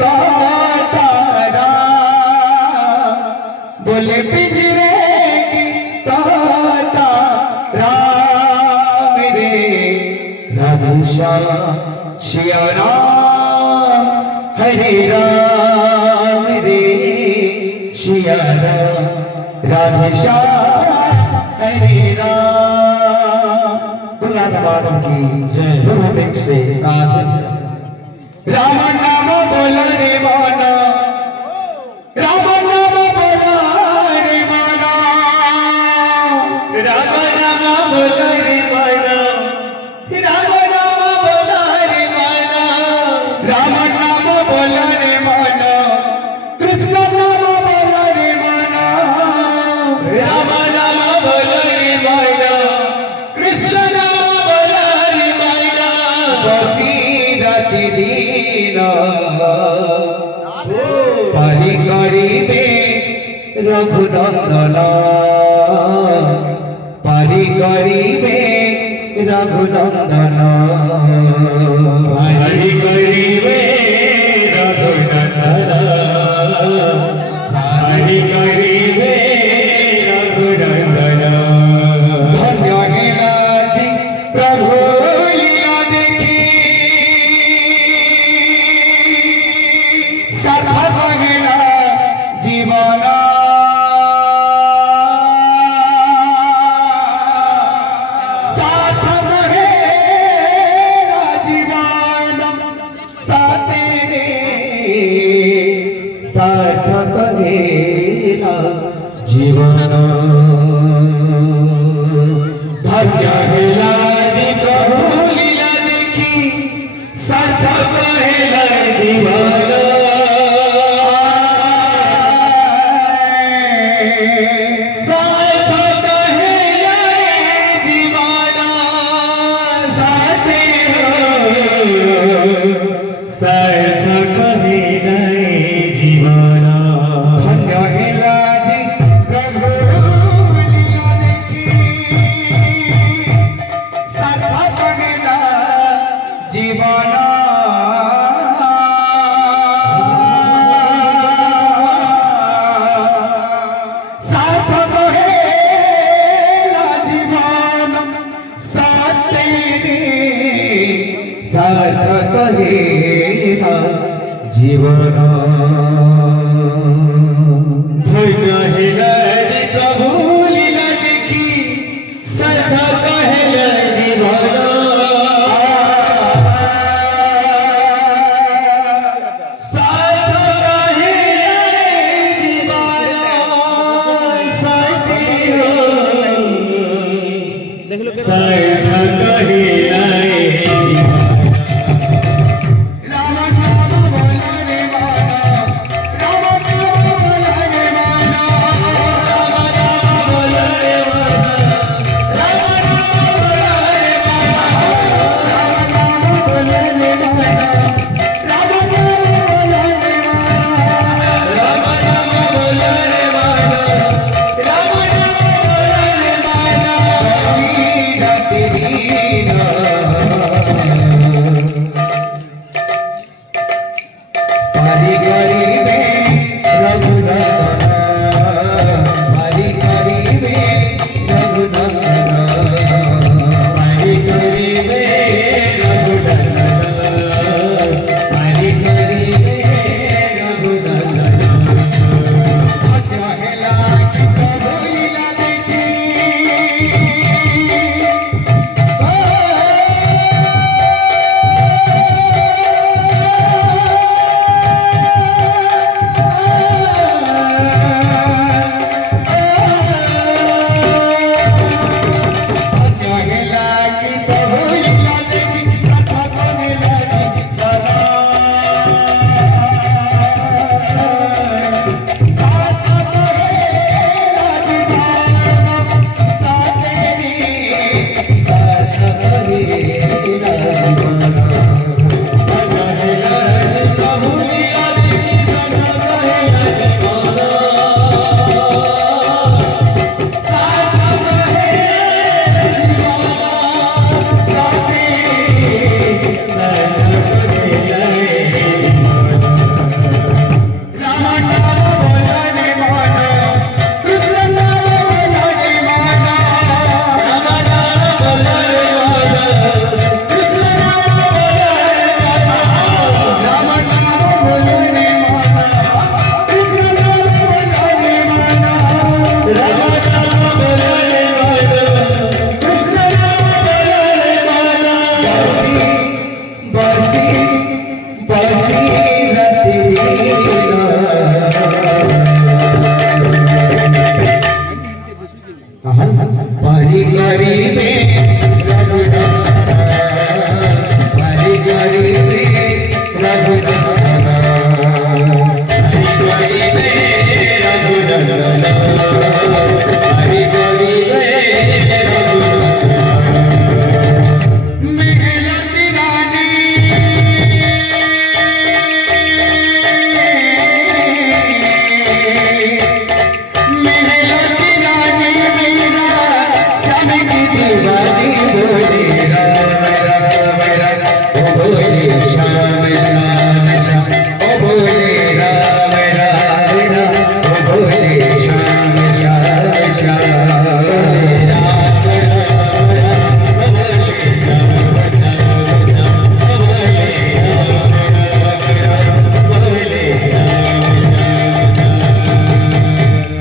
तारा बोले पिंजरे की तारा राम रे राधेश्याम सिया राम हरे राम रे सिया राम राधेश्याम हरे राम। बुलाना माधव की जय भूमिक से राम नाम बोला रे माना राम नाम बोला रे माना राम नाम बोला रे माना राम नाम बोला रे माना राम नाम बोला रे माना कृष्ण नाम बोला रे माना राम नाम बोला रे माना कृष्ण नाम बोला रे माना बसीरत दीना पारी करिबे रघुनंदना पारी करिबे रघुनंदना पारी करिबे रघुनंदना पारी करिबे रघुनंदना। धन्य हेला जी प्रभु लीला देखी सार्थक हेला जीवन सार्थक हेला जीवन साथे रे सार्थक हेला जीवन। धन्य हेला जी प्रभु लीला देखी सार्थक हेला जीवन सार्थक हेला जीवन साथे सार्थक हेला जीवन। धन्य हेला जी प्रभु लीला देखी सार्थक हेला जीवन सार्थक हेला जीवन साथे रे सार्थक हेला जीवन। धन्य हेला जी प्रभु लीला देखी सार्थक हेला जीवन सार्थक हेला जीवन साथे सार्थक हेला जीवन। राम नाम बोला रे माना राम नाम बोला रे माना राम नाम बोला रे माना राम नाम बोला रे माना राम नाम बोला रे माना